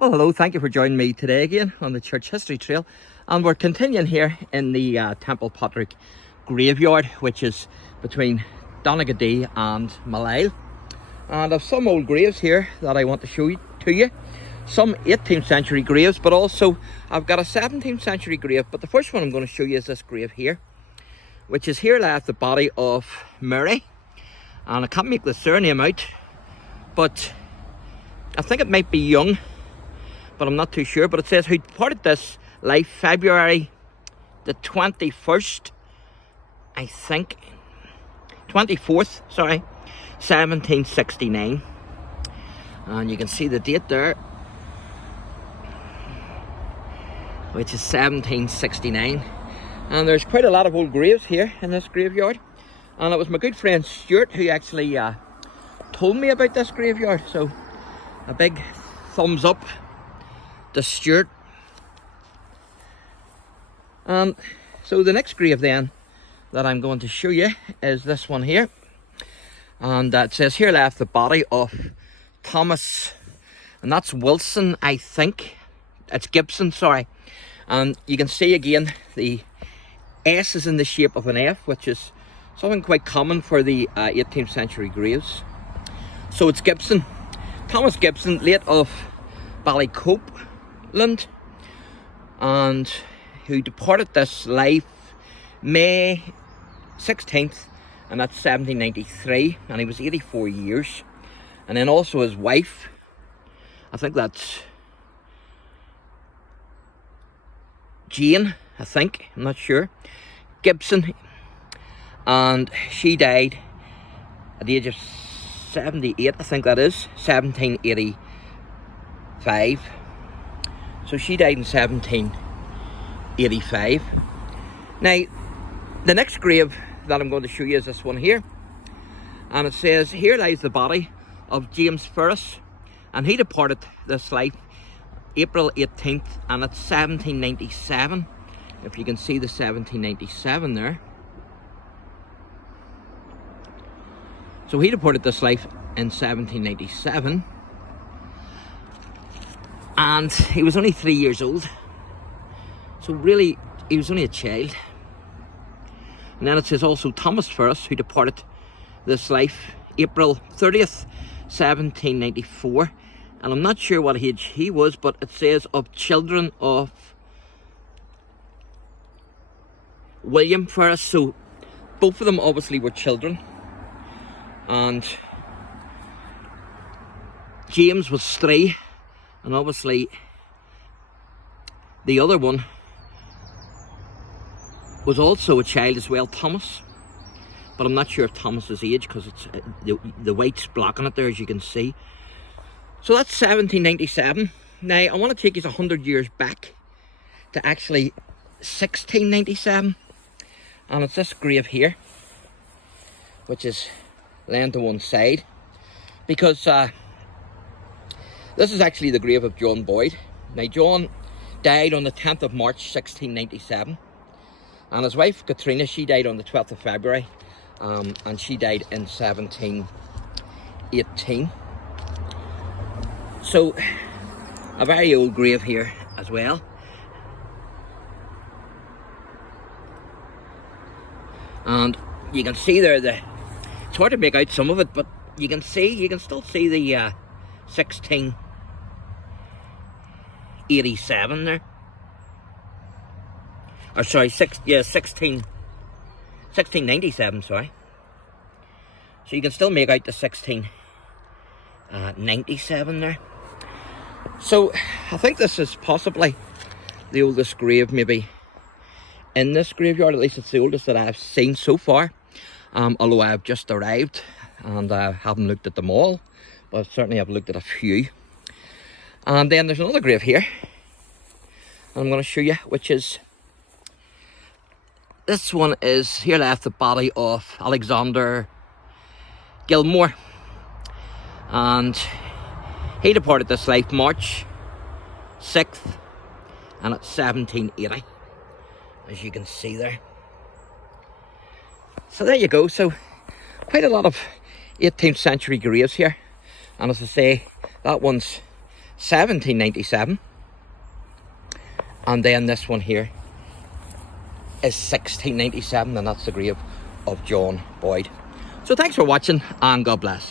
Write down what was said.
Well, hello, thank you for joining me today again on the Church History Trail. And we're continuing here in the Temple Patrick graveyard, which is between Donaghadee and Malile. And I've some old graves here that I want to show to you. Some 18th century graves, but also I've got a 17th century grave. But the first one I'm going to show you is this grave here, which is here left the body of Mary. And I can't make the surname out, but I think it might be Young, but I'm not too sure. But it says who departed this life February the 21st, I think, 24th, sorry, 1769. And you can see the date there, which is 1769. And there's quite a lot of old graves here in this graveyard. And it was my good friend Stuart who actually told me about this graveyard. So a big thumbs up to Stuart. So the next grave then that I'm going to show you is this one here. And it says here left the body of Thomas, and that's Wilson, I think. It's Gibson, sorry. And you can see again the S is in the shape of an F, which is something quite common for the 18th century graves. So it's Gibson, Thomas Gibson, late of Ballycopeland, and who departed this life May 16th, and that's 1793, and he was 84 years. And then also his wife, I think that's Jane, I think, I'm not sure, Gibson, and she died at the age of 78, I think that is, 1785. So she died in 1785. Now, the next grave that I'm going to show you is this one here. And it says, here lies the body of James Ferris, and he departed this life April 18th, and it's 1797. If you can see the 1797 there. So he departed this life in 1797, and he was only 3 years old. So really, he was only a child. And then it says also Thomas Ferris, who departed this life April 30th, 1794. And I'm not sure what age he was, but it says of children of William Ferris. So both of them obviously were children. And James was 3, and obviously the other one was also a child as well, Thomas. But I'm not sure of Thomas's age because it's the white's blocking it there, as you can see. So that's 1797. Now I want to take you 100 years back to actually 1697, and it's this grave here, which is laying to one side, because this is actually the grave of John Boyd. Now John died on the 10th of March 1697, and his wife Katrina, she died on the 12th of February, and she died in 1718. So a very old grave here as well. And you can see there it's hard to make out some of it, but you can still see the 1687 there. Or sorry, 1697, sorry. So you can still make out the 1697 there. So I think this is possibly the oldest grave maybe in this graveyard. At least it's the oldest that I've seen so far. Although I've just arrived and I haven't looked at them all, but certainly I've looked at a few. And then there's another grave here I'm going to show you, which is, this one is here left the body of Alexander Gilmore, and he departed this life March 6th, and it's 1780, as you can see there. So there you go. So quite a lot of 18th century graves here, and as I say, that one's 1797. And then this one here is 1697, and that's the grave of John Boyd. So thanks for watching, and God bless.